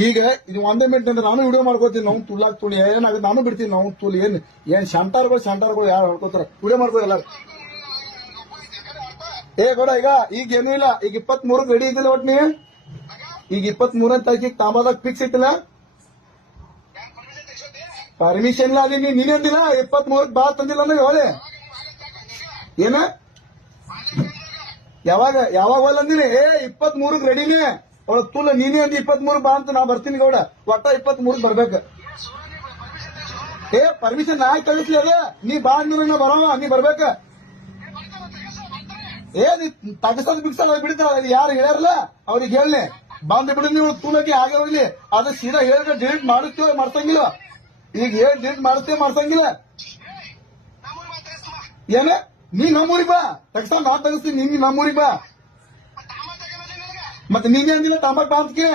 ಈಗ ಇದು ಒಂದೇ ಮಿನಿಟ್ ಅಂದ್ರೆ ನಾನು ವಿಡಿಯೋ ಮಾಡ್ಕೋತೀನಿ. ನಾವು ತುಳ್ಳಾಕ್ ತುಳಿ ಏನಾಗುತ್ತೆ ನಾನು ಬಿಡ್ತೀನಿ. ನಾವು ತುಳಿ ಏನ್ ಶಂಟಾರ್ಗಳು ಯಾರು ಹೊಡ್ಕೋತಾರ ವಿಡಿಯೋ ಮಾಡ್ಕೋ ಎಲ್ಲಾರು. ಕೊಡ ಈಗ ಏನೂ ಇಲ್ಲ. ಈಗ 23 ರೆಡಿ ಇದ್ದಿಲ್ಲ ಒಟ್ ನೀ. ಈಗ 23ನೇ ತಾರೀಕಿಗೆ ತಾಂಬಾದಾಗ ಫಿಕ್ಸ್ ಇಟ್ಟಿಲ್ಲ. ಪರ್ಮಿಷನ್ ಇಲ್ಲ ಅದೇ ನೀನೇ ಅಂದಿಲ್ಲ 23ಕ್ಕೆ ಬಾ ತಂದಿಲ್ಲ ಅಂದ್ರೆ ಹೇಳಿ ಏನ ಯಾವಾಗ ಒಲ್ಲ ಅಂದಿನಿ. 23ಕ್ಕೆ ರೆಡಿನೇ ಅವಳ ತುಲ್ಲ ನೀನೇ ಅಂದಿ 23 ಬಾ ಅಂತ ನಾ ಬರ್ತೀನಿ ಗೌಡ. ಒಟ್ಟ 23ಕ್ಕೆ ಬರ್ಬೇಕು. ಪರ್ಮಿಷನ್ ನಾ ಕಳಿಸ್ಲಿ ಅದ ನೀ ಬಾ ಅಂದಿರ ನಾ ಬರೋ ನೀ ಬರ್ಬೇಕ. ನೀ ತಗಸದ್ ಬಿಡ್ಸಲ್ಲ ಬಿಡ್ತಾರ ಯಾರು ಹೇಳ್ಯಾರಲ್ಲ ಅವ್ರಿಗೆ ಹೇಳನೆ ಬಂದ್ ಬಿಡು ನೀವು ತೂಲಕ್ಕೆ ಹಾಗೆ ಹೋಗ್ಲಿ. ಅದು ಸೀದಾ ಹೇಳಿದ್ರೆ ಡಿಲೀಟ್ ಮಾಡುತ್ತೇವೆ ಮಾಡ್ಸಂಗಿಲ್ಲ. ಈಗ ಏನ್ ಡಿಲೀಟ್ ಮಾಡುತ್ತೇವೆ ಮಾಡ್ಸಂಗಿಲ್ಲ. ಏನ ನೀ ನಮ್ಮೂರಿಗೆ ಬಾ ತಗಸ ನಾ ತಗಸ್ತೀನಿ. ನೀನ್ ನಮ್ಮೂರಿಗೆ ಬಾ ಮತ್ತೆ ನೀನೇ ಅಂದಿಲ್ಲ ತಾಂಬಾಕ್ ಬಾ ಅಂತಕ್ಕೆ.